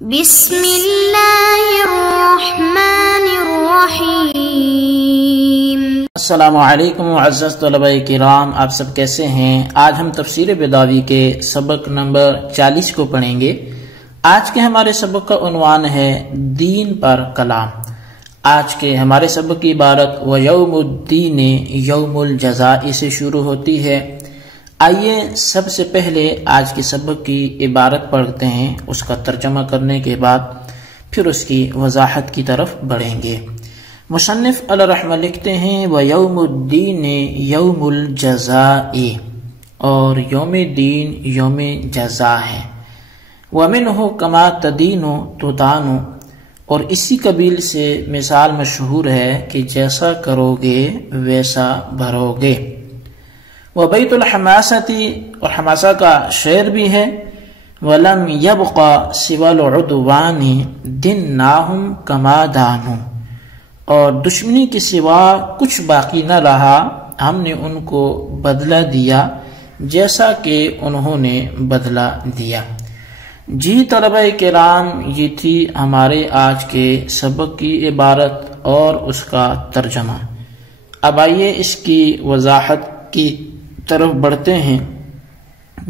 بسم اللہ الرحمن الرحیم۔ السلام علیکم معزز طلبہ کرام، آپ سب کیسے ہیں؟ آج ہم تفسیر بیضاوی کے سبق نمبر 40 کو پڑھیں گے۔ آج کے ہمارے سبق کا عنوان ہے دین پر کلام۔ آج کے ہمارے سبق کی عبارت وَيَوْمُ الدِّينِ يَوْمُ الْجَزَاءِ سے شروع ہوتی ہے۔ آئیے سب سے پہلے آج کے سبق کی عبارت پڑھتے ہیں، اس کا ترجمہ کرنے کے بعد پھر اس کی وضاحت کی طرف بڑھیں گے۔ مصنف علیہ رحمہ لکھتے ہیں وَيَوْمُ الدِّينِ يَوْمُ الْجَزَاءِ، اور یوم دین یوم جزا ہے۔ وَمِنْهُ كَمَا تَدِينُ تُدَانُ، اور اسی قبیل سے مثال مشہور ہے کہ جیسا کرو گے ویسا بھرو گے۔ وَبَيْتُ الْحَمَاسَةِ، اور حماسہ کا شعر بھی ہے وَلَمْ يَبْقَ سِوَى الْعُدْوَانِ دِنَّاهُمْ كَمَا دَانُوا، اور دشمنی کے سوا کچھ باقی نہ رہا، ہم نے ان کو بدلہ دیا جیسا کہ انہوں نے بدلہ دیا۔ جی طلبہ کرام، یہ تھی ہمارے آج کے سبق کی عبارت اور اس کا ترجمہ۔ اب آئیے اس کی وضاحت کی طرف بڑھتے ہیں۔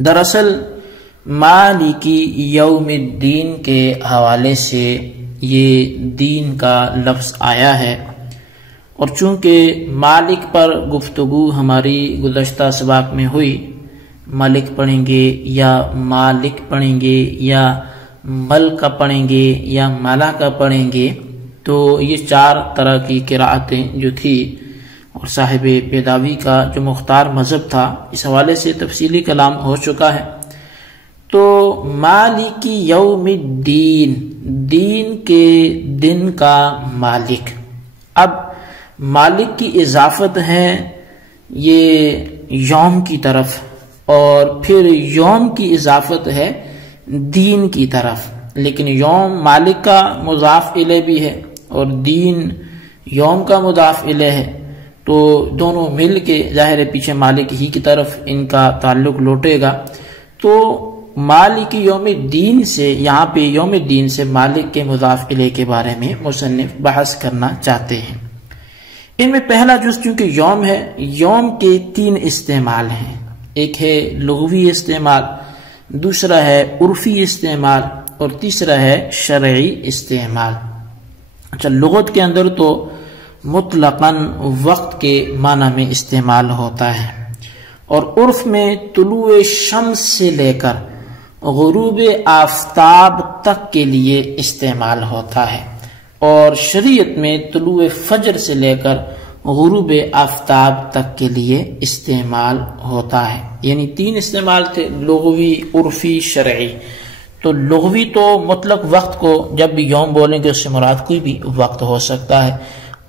دراصل مالکی یوم الدین کے حوالے سے یہ دین کا لفظ آیا ہے، اور چونکہ مالک پر گفتگو ہماری گزشتہ سباق میں ہوئی، ملک پڑھیں گے یا مالک پڑھیں گے یا ملک پڑھیں گے یا مالا کا پڑھیں گے، تو یہ چار طرح کی قراءتیں جو تھی، اور صاحب بیضاوی کا جو مختار مذہب تھا اس حوالے سے تفصیلی کلام ہو چکا ہے۔ تو مالکی یوم الدین، دین کے دن کا مالک۔ اب مالک کی اضافت ہے یہ یوم کی طرف، اور پھر یوم کی اضافت ہے دین کی طرف، لیکن یوم مالک کا مضاف الیہ بھی ہے اور دین یوم کا مضاف الیہ ہے، تو دونوں مل کے ظاہر پیچھے مالک ہی کی طرف ان کا تعلق لوٹے گا۔ تو مالک یوم الدین سے، یہاں پہ یوم الدین سے مالک کے مضاف الیہ کے بارے میں مصنف بحث کرنا چاہتے ہیں۔ ان میں پہلا جز چونکہ یوم ہے، یوم کے تین استعمال ہیں، ایک ہے لغوی استعمال، دوسرا ہے عرفی استعمال، اور تیسرا ہے شرعی استعمال۔ اچھا، لغت کے اندر تو مطلقاً وقت کے معنی میں استعمال ہوتا ہے، اور عرف میں طلوع شمس سے لے کر غروب آفتاب تک کے لیے استعمال ہوتا ہے، اور شریعت میں طلوع فجر سے لے کر غروب آفتاب تک کے لیے استعمال ہوتا ہے۔ یعنی تین استعمال تھے، لغوی، عرفی، شرعی۔ تو لغوی تو مطلق وقت کو جب بھی یوم بولیں گے اس سے مراد کوئی بھی وقت ہو سکتا ہے،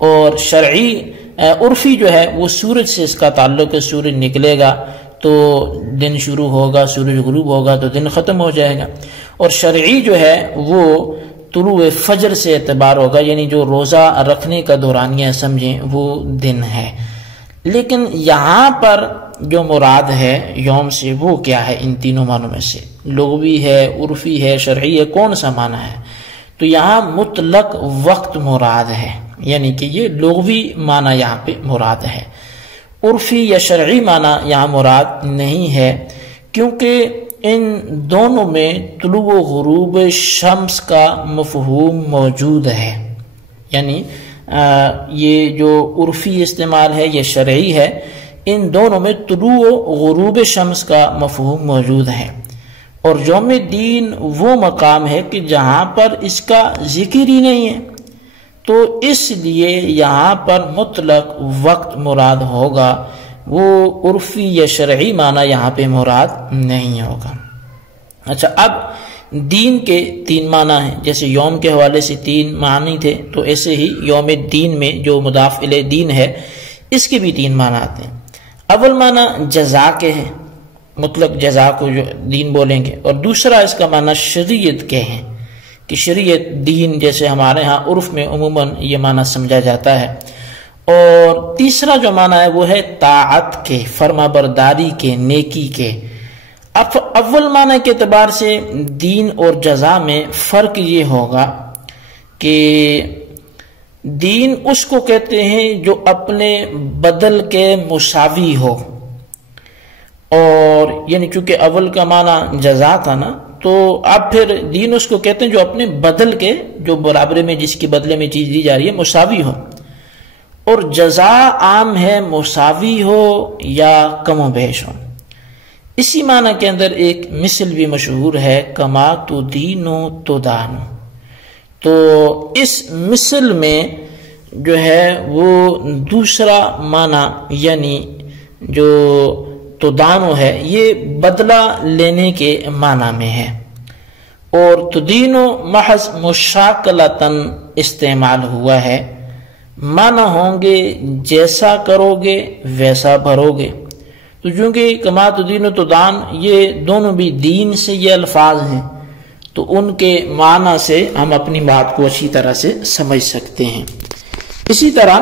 اور شرعی عرفی جو ہے وہ سورج سے اس کا تعلق ہے، سورج نکلے گا تو دن شروع ہوگا، سورج غروب ہوگا تو دن ختم ہو جائے گا، اور شرعی جو ہے وہ طلوع فجر سے اعتبار ہوگا، یعنی جو روزہ رکھنے کا دورانیہ سمجھیں وہ دن ہے۔ لیکن یہاں پر جو مراد ہے یوم سے وہ کیا ہے؟ ان تینوں معنوں میں سے لغوی ہے، عرفی ہے، شرعی ہے، کون سا معنی ہے؟ تو یہاں مطلق وقت مراد ہے، یعنی کہ یہ لغوی معنی یہاں پہ مراد ہے، عرفی یا شرعی معنی یہاں مراد نہیں ہے، کیونکہ ان دونوں میں طلوع و غروب شمس کا مفہوم موجود ہے۔ یعنی یہ جو عرفی استعمال ہے یہ شرعی ہے، ان دونوں میں طلوع و غروب شمس کا مفہوم موجود ہے، اور یوم دین وہ مقام ہے کہ جہاں پر اس کا ذکر ہی نہیں ہے، تو اس لیے یہاں پر مطلق وقت مراد ہوگا، وہ عرفی یا شرعی معنی یہاں پہ مراد نہیں ہوگا۔ اچھا، اب دین کے تین معنی ہیں، جیسے یوم کے حوالے سے تین معنی تھے، تو ایسے ہی یوم الدین میں جو مضاف الیہ دین ہے اس کے بھی تین معنی آتے ہیں۔ اول معنی جزا کے ہیں، مطلق جزا کو جو دین بولیں گے، اور دوسرا اس کا معنی شریعت کے ہیں کہ شریعت دین، جیسے ہمارے ہاں عرف میں عموماً یہ معنی سمجھا جاتا ہے، اور تیسرا جو معنی ہے وہ ہے طاعت کے، فرما برداری کے، نیکی کے۔ اول معنی کے اعتبار سے دین اور جزا میں فرق یہ ہوگا کہ دین اس کو کہتے ہیں جو اپنے بدل کے مساوی ہو، اور یعنی چونکہ اول کا معنی جزا تھا نا، تو اب پھر دین اس کو کہتے ہیں جو اپنے بدل کے، جو برابرے میں جس کے بدلے میں چیز دی جا رہی ہے مساوی ہو، اور جزا عام ہے مساوی ہو یا کم و بیش ہو۔ اسی معنی کے اندر ایک مثل بھی مشہور ہے، کما تدینو تدان۔ تو اس مثل میں جو ہے وہ دوسرا معنی یعنی جو تدانو ہے یہ بدلہ لینے کے معنی میں ہے، اور تدینو محض مشاکلتاً استعمال ہوا ہے، معنی ہوں گے جیسا کرو گے ویسا بھرو گے۔ تو چونکہ کما تدین و تدان یہ دونوں بھی دین سے یہ الفاظ ہیں، تو ان کے معنی سے ہم اپنی بات کو اچھی طرح سے سمجھ سکتے ہیں۔ اسی طرح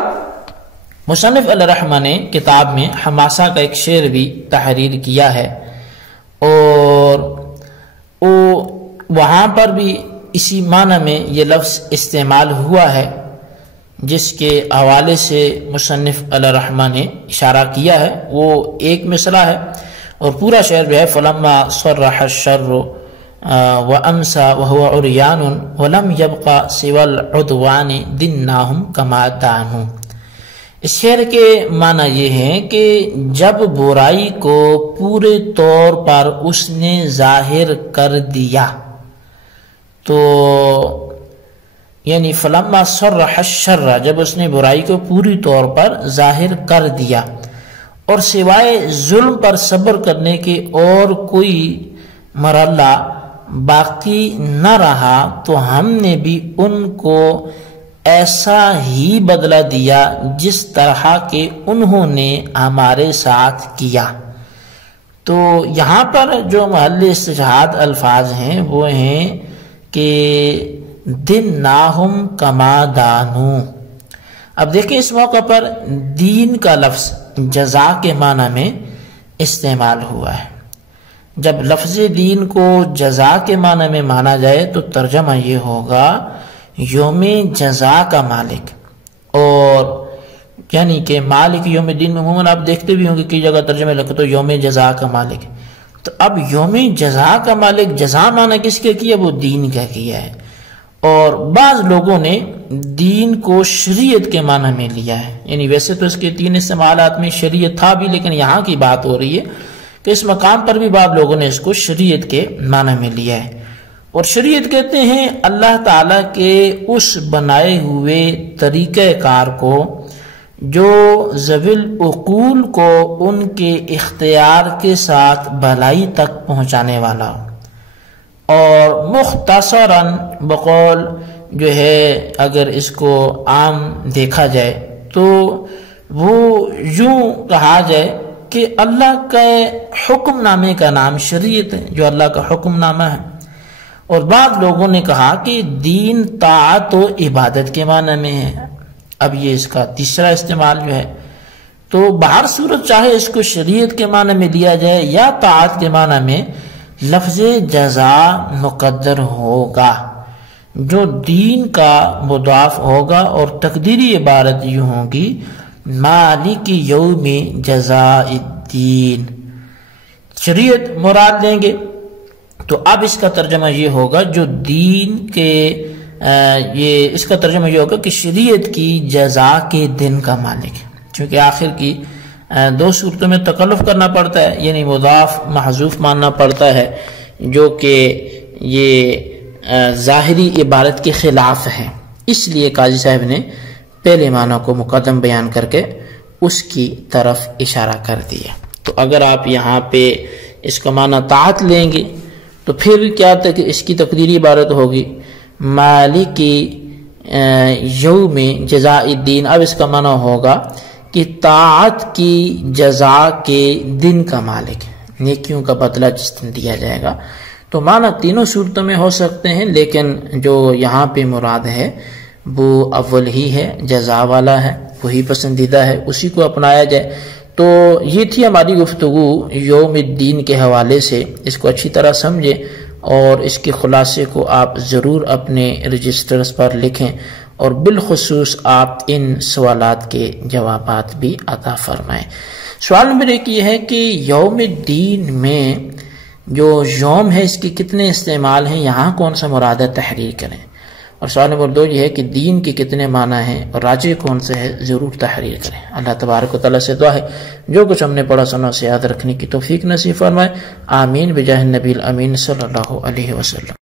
مصنف علیہ رحمہ نے کتاب میں حماسہ کا ایک شعر بھی تحریر کیا ہے، اور وہاں پر بھی اسی معنی میں یہ لفظ استعمال ہوا ہے، جس کے حوالے سے مصنف علیہ رحمہ نے اشارہ کیا ہے۔ وہ ایک مصرع ہے، اور پورا شعر جو ہے فلما صرح الشر وامسى وهو عريان ولم يبقى سوى العدوان دناهم كما دانوا۔ اس شعر کے معنی یہ ہے کہ جب برائی کو پورے طور پر اس نے ظاہر کر دیا، تو یعنی فلما صرح الشر، جب اس نے برائی کو پوری طور پر ظاہر کر دیا، اور سوائے ظلم پر صبر کرنے کے اور کوئی مرحلہ باقی نہ رہا، تو ہم نے بھی ان کو ایسا ہی بدلہ دیا جس طرح کہ انہوں نے ہمارے ساتھ کیا۔ تو یہاں پر جو محل استشہاد الفاظ ہیں وہ ہیں کہ دن ناہم کما دانو۔ اب دیکھیں اس موقع پر دین کا لفظ جزا کے معنی میں استعمال ہوا ہے۔ جب لفظ دین کو جزا کے معنی میں مانا جائے تو ترجمہ یہ ہوگا یوم جزا کا مالک، اور یعنی کہ مالک یوم دین میں عموماً آپ دیکھتے بھی ہوں گے کئی جگہ ترجمہ لکھو تو یوم جزا کا مالک۔ تو اب یوم جزا کا مالک، جزا معنی کس کے کیا؟ وہ دین کا کیا ہے، اور بعض لوگوں نے دین کو شریعت کے معنی میں لیا ہے، یعنی ویسے تو اس کے تین استعمالات میں شریعت تھا بھی، لیکن یہاں کی بات ہو رہی ہے کہ اس مقام پر بھی بعض لوگوں نے اس کو شریعت کے معنی میں لیا ہے۔ اور شریعت کہتے ہیں اللہ تعالیٰ کے اس بنائے ہوئے طریقہ کار کو جو ذوی العقول کو ان کے اختیار کے ساتھ بھلائی تک پہنچانے والا ہو، اور مختصراً بقول جو ہے اگر اس کو عام دیکھا جائے تو وہ یوں کہا جائے کہ اللہ کا حکم نامے کا نام شریعت ہے، جو اللہ کا حکم نامہ ہے۔ اور بعض لوگوں نے کہا کہ دین طاعت و عبادت کے معنی میں ہے۔ اب یہ اس کا تیسرا استعمال جو ہے، تو بہر صورت چاہے اس کو شریعت کے معنی میں لیا جائے یا طاعت کے معنی میں، لفظ جزا مقدر ہوگا جو دین کا مضاف ہوگا، اور تقدیری عبارت یوں ہوگی مالک یوم جزاء الدین۔ شریعت مراد لیں گے تو اب اس کا ترجمہ یہ ہوگا جو دین کے اس کا ترجمہ یہ ہوگا کہ شریعت کی جزا کے دن کا مالک ہے، چونکہ آخر کی دو صورتوں میں تکلف کرنا پڑتا ہے، یعنی مضاف محذوف ماننا پڑتا ہے، جو کہ یہ ظاہری عبارت کے خلاف ہے۔ اس لیے قاضی صاحب نے پہلے معنی کو مقدم بیان کر کے اس کی طرف اشارہ کر دیا۔ تو اگر آپ یہاں پہ اس کا معنی طاعت لیں گے تو پھر کیا تھا کہ اس کی تقدیری عبارت ہوگی مالک یوم جزاء الدین۔ اب اس کا معنی ہوگا کہ طاعت کی جزا کے دن کا مالک، نیکیوں کا بدلہ جس دن دیا جائے گا۔ تو معنی تینوں صورتوں میں ہو سکتے ہیں، لیکن جو یہاں پہ مراد ہے وہ اول ہی ہے، جزا والا ہے، وہی پسندیدہ ہے، اسی کو اپنایا جائے۔ تو یہ تھی ہماری گفتگو یوم الدین کے حوالے سے. اس کو اچھی طرح سمجھیں اور اس کے خلاصے کو آپ ضرور اپنے رجسٹرز پر لکھیں، اور بالخصوص آپ ان سوالات کے جوابات بھی عطا فرمائیں. سوال نمبر 1 یہ ہے کہ یوم الدین میں جو یوم ہے اس کے کتنے استعمال ہیں، یہاں کون سا مراد ہے، تحریر کریں. اور سوال نمبر 2 یہ ہے کہ دین کے کتنے معنی ہیں اور راجع کون سے ہے، ضرور تحریر کریں. اللہ تبارک و تعالیٰ سے دعا ہے جو کچھ ہم نے پڑھا سنا اسے یاد رکھنے کی توفیق نصیب فرمائے. آمین بجاہ النبی الامین صلی اللہ علیہ وسلم.